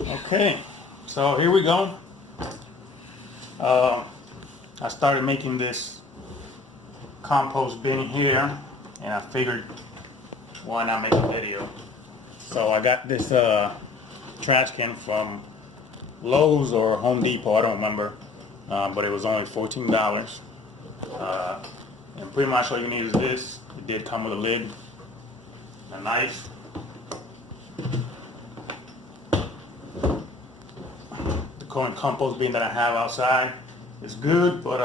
Okay, so here we go. I started making this compost bin here, and I figured why not make a video. So I got this trash can from Lowe's or Home Depot, I don't remember, but it was only $14. And pretty much all you need is this. It did come with a lid, a knife, the current compost bin that I have outside is good, but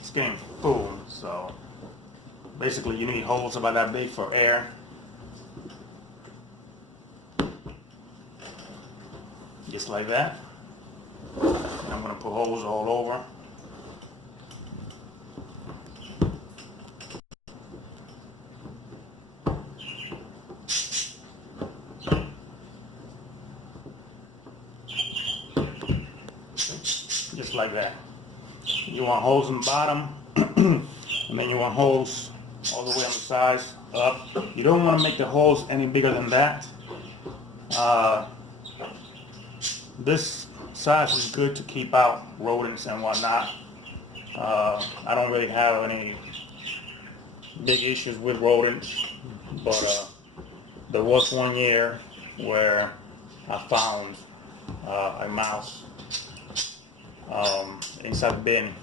it's getting full. So basically you need holes about that big for air. Just like that. And I'm going to put holes all over. Just like that. You want holes in the bottom, and then you want holes all the way on the sides up. You don't want to make the holes any bigger than that. This size is good to keep out rodents and whatnot. I don't really have any big issues with rodents, but there was one year where I found a mouse inside the bin,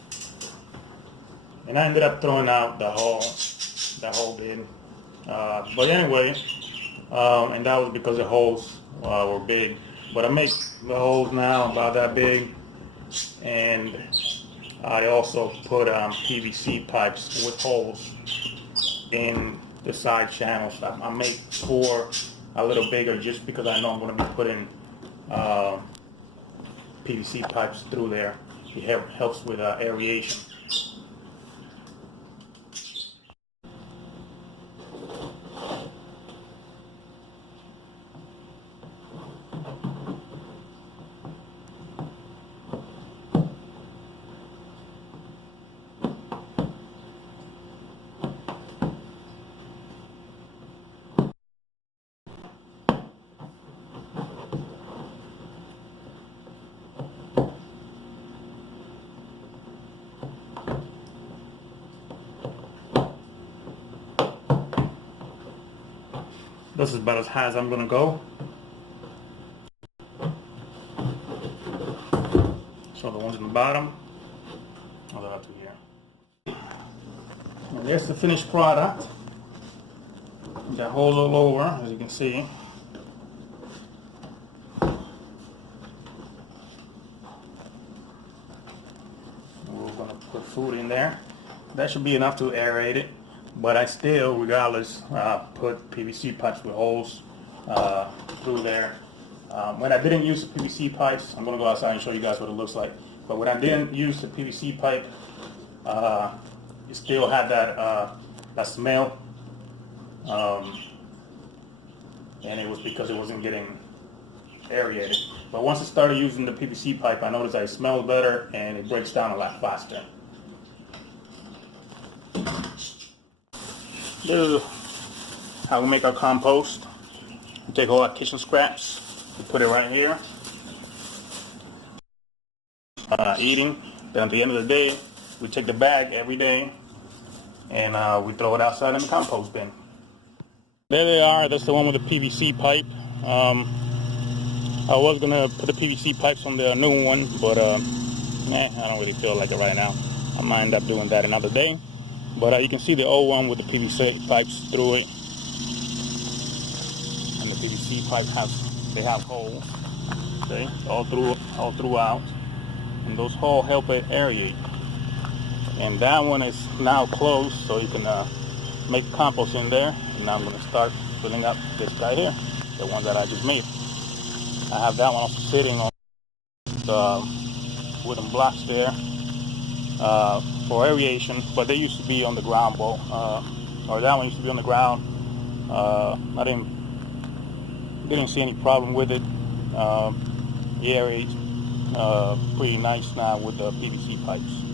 and I ended up throwing out the whole bin. But anyway, and that was because the holes were big. But I make the holes now about that big, and I also put PVC pipes with holes in the side channels. I make 4 a little bigger just because I know I'm going to be putting PVC pipes through there. It helps with aeration. This is about as high as I'm going to go. So the ones in the bottom, I'll go up to here. And there's the finished product. Got holes all over, as you can see. We're going to put food in there. That should be enough to aerate it. But I still, regardless, put PVC pipes with holes through there. When I didn't use the PVC pipes, I'm going to go outside and show you guys what it looks like. But when I didn't use the PVC pipe, it still had that smell. And it was because it wasn't getting aerated. But once I started using the PVC pipe, I noticed that it smells better and it breaks down a lot faster. This is how we make our compost. We take all our kitchen scraps, we put it right here. Eating. Then at the end of the day, we take the bag every day and we throw it outside in the compost bin. There they are. That's the one with the PVC pipe. I was gonna put the PVC pipes on the new one, but I don't really feel like it right now. I might end up doing that another day. But you can see the old one with the PVC pipes through it, and the PVC pipe they have holes, okay, all throughout, and those holes help it aerate. And that one is now closed, so you can make compost in there. And now I'm going to start filling up this guy here, the one that I just made. I have that one also sitting on the wooden blocks there. For aeration, but they used to be on the ground, or that one used to be on the ground. I didn't see any problem with it. It aerates pretty nice now with the PVC pipes.